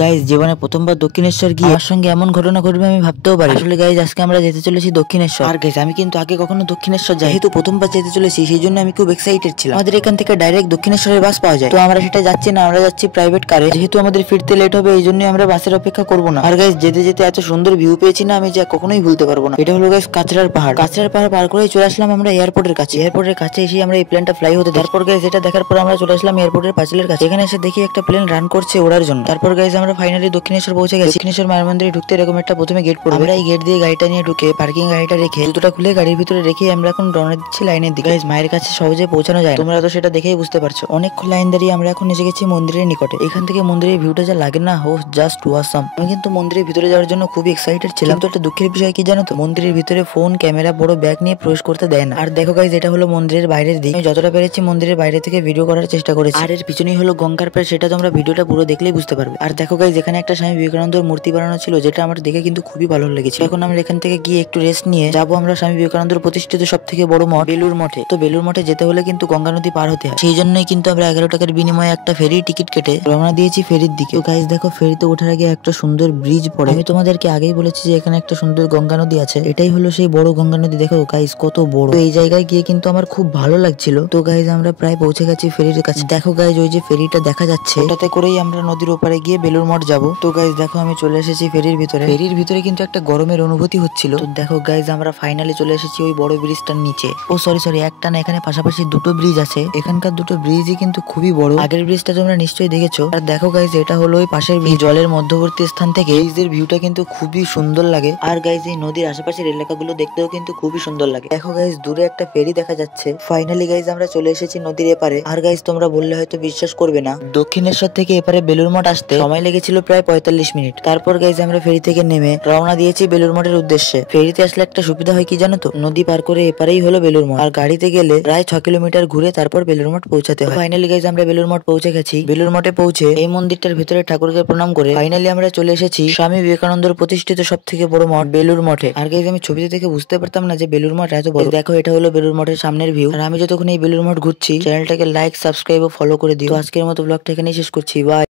Guys জীবনে প্রথমবার দক্ষিণেশ্বর গিয়ে আমার সঙ্গে এমন ঘটনা ঘটবে আমি ভাবতেও পারি। আসলে গাইজ আজকে আমরা যেতে চলেছি দক্ষিণেশ্বর। আর গাইজ আমি কিন্তু আগে কখনো দক্ষিণেশ্বর যাই, যেহেতু প্রথমবার যেতে চলেছি সেই জন্য আমি খুব এক্সাইটেড ছিলাম। আমাদের এখান থেকে ডাইরেক্ট দক্ষিণেশ্বরের বাস পাওয়া যায়, তো আমরা সেটা যাচ্ছি না, আমরা যাচ্ছি প্রাইভেট কারে। যেহেতু আমাদের ফিরতে লেট হবে এই জন্য আমরা বাসের অপেক্ষা করবো না। আর গাইজ যেতে যেতে এত সুন্দর ভিউ পেয়েছি না, আমি যা কখনোই ভুলতে পারবো না। এটা হলো গাইজ কাছড়ার পাহাড়। কাছড়ার পাহাড় পার করে চলে আসলাম আমরা এয়ারপোর্টের কাছে। এয়ারপোর্টের কাছে এসে আমরা এই প্লেনটা ফ্লাই হতে, তারপর গাইজ এটা দেখার পর আমরা চলে আসলাম এয়ারপোর্টের পাঁচিলের কাছে। এখানে এসে দেখি একটা প্লেন রান করছে ওড়ার জন্য। তারপর গাইজ আমরা ফাইনালি দক্ষিণেশ্বর পৌঁছে গেছি। দক্ষিণেশ্বর মায়ের মন্দিরে ঢুকতে এরকম একটা প্রথমে গেট পড়বে। আমরা এই গেট দিয়ে গাড়িটা নিয়ে ঢুকে পার্কিং গাড়িটা রেখে জুতোটা খুলে গাড়ির ভিতরে রেখে আমরা এখন রওনা দিচ্ছি লাইনের দিকে। গাইজ মায়ের কাছে সহজে পৌঁছানো যায়, তোমরা তো সেটা দেখেই বুঝতে পারছো। অনেকক্ষণ লাইন দাঁড়িয়ে আমরা এখন এসে গেছি মন্দিরের নিকটে। এখান থেকে মন্দিরের ভিউটা যা লাগে না, হো জাস্ট ওয়াসাম। আমি কিন্তু মন্দিরের ভিতরে যাওয়ার জন্য খুবই এক্সাইটেড ছিলাম। তো একটা দুঃখের বিষয় কি জানো তো, মন্দিরের ভিতরে ফোন ক্যামেরা বড় ব্যাগ নিয়ে প্রবেশ করতে দেয় না। আর দেখো গাইজ এটা হলো মন্দিরের বাইরের দিক। আমি যতটা পেরেছি মন্দিরের বাইরে থেকে ভিডিও করার চেষ্টা করেছি। আর এর পিছনেই হলো গঙ্গার পাড়, সেটা তোমরা ভিডিওটা পুরো দেখলেই বুঝতে পারবে। আর দেখো গাইজ এখানে একটা স্বামী বিবেকানন্দের মূর্তি বানানো ছিল, যেটা আমার দেখে কিন্তু খুবই ভালো লেগেছে। এখন আমরা এখান থেকে গিয়ে একটু রেস্ট নিয়ে যাবো আমরা স্বামী বিবেকানন্দের প্রতিষ্ঠিত সব থেকে বড় মঠ বেলুর মঠে। তো বেলুর মঠে যেতে হলে কিন্তু গঙ্গা নদী পার হতে হয়, সেই জন্যই কিন্তু আমরা 11 টাকার বিনিময়ে একটা ফেরি টিকিট কেটে রওনা দিয়েছি ফেরির দিকে। গাইজ দেখো ফেরিতে ওঠার আগে একটা সুন্দর ব্রিজ পড়ে। আমি তোমাদেরকে আগেই বলেছি যে এখানে একটা সুন্দর গঙ্গা নদী আছে, এটাই হলো সেই বড় গঙ্গা নদী। দেখো গাইজ কত বড়। তো এই জায়গায় গিয়ে কিন্তু আমার খুব ভালো লাগছিল। তো গাইজ আমরা প্রায় পৌঁছে গেছি ফেরির কাছে। দেখো গাইজ ওই যে ফেরিটা দেখা যাচ্ছে, ওটাতে করেই আমরা নদীর ওপারে গিয়ে বেলুর মঠ যাবো। তো গাইজ দেখো আমি চলে এসেছি ফেরির ভিতরে। ফেরির ভিতরে কিন্তু একটা গরমের অনুভূতি হচ্ছিল। তো দেখো গাইজ আমরা ফাইনালি চলে এসেছি ওই বড় ব্রিজটার নিচে। ও সরি একটা না, এখানে পাশাপাশি দুটো ব্রিজ আছে। এখানকার দুটো ব্রিজই কিন্তু খুবই বড়। আগের ব্রিজটা তোমরা নিশ্চয়ই দেখেছো। আর দেখো গাইজ এটা হলো ওই পাশের ব্রিজ। জলের মধ্যবর্তী স্থান থেকে ব্রিজের ভিউটা কিন্তু খুবই সুন্দর লাগে। আর গাইজ এই নদীর আশেপাশের এলাকাগুলো দেখতেও কিন্তু খুবই সুন্দর লাগে। দেখো গাইজ দূরে একটা ফেরি দেখা যাচ্ছে। ফাইনালি গাইজ আমরা চলে এসেছি নদীর এপারে। আর গাইজ তোমরা বললে হয়তো বিশ্বাস করবে না, দক্ষিণেশ্বর থেকে এপারে বেলুর মঠ আসতে সময় লেগেছিল প্রায় 45 মিনিট। তারপর গাইজ আমরা ফেরি থেকে নেমে রওনা দিয়েছি বেলুর মঠের উদ্দেশ্যে। ফেরিতে আসলে একটা সুবিধা হয় কি জানো তো, নদী পার করে এপারেই হলো বেলুর মঠ। আর গাড়িতে গেলে প্রায় 6 কিলোমিটার ঘুরে তারপর বেলুর মঠ পৌঁছাতে হয়। ফাইনালি গাইজ আমরা বেলুর মঠ পৌঁছে গেছি। বেলুর মঠে পৌঁছে এই মন্দিরটার ভিতরে ঠাকুরকে প্রণাম করে ফাইনালি আমরা চলে এসেছি স্বামী বিবেকানন্দের প্রতিষ্ঠিত সব থেকে বড় মঠ বেলুর মঠে। আর গাইজ আমি ছবিতে দেখে বুঝতে পারতাম না যে বেলুর মঠ এত বড়। দেখো এটা হলো বেলুর মঠের সামনের ভিউ। আর আমি যতক্ষণ এই বেলুর মঠ ঘুরছি, চ্যানেলটাকে লাইক সাবস্ক্রাইব ও ফলো করে দিও। আজকের মতো ব্লগটা এখানেই শেষ করছি। বাই।